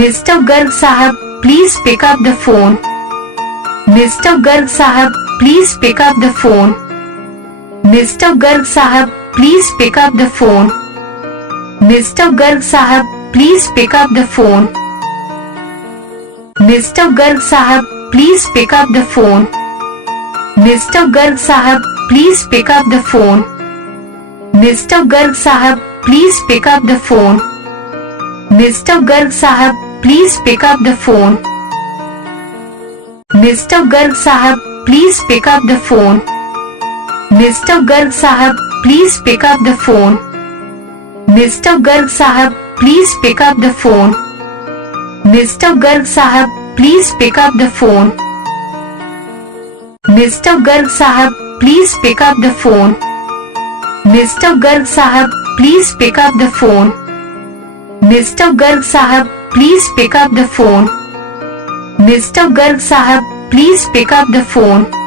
Mr. Garg Sahab, please pick up the phone. Mr. Garg Sahab, please pick up the phone. Mr. Garg Sahab, please pick up the phone. Mr. Garg Sahab, please pick up the phone. Mr. Garg Sahab, please pick up the phone. Mr. Garg Sahab, please pick up the phone. Mr. Garg Sahab, please pick up the phone. Mr. Garg Sahab, please pick up the phone. Mr. Garg Sahab, please pick up the phone. Mr. Garg Sahab, please pick up the phone. Mr. Garg Sahab, please pick up the phone. Mr. Garg Sahab, please pick up the phone. Mr. Garg Sahab, please pick up the phone. Mr. Garg Sahab, please pick up the phone. Mr. Garg Sahab, please pick up the phone. Mr. Garg Sahab, please pick up the phone.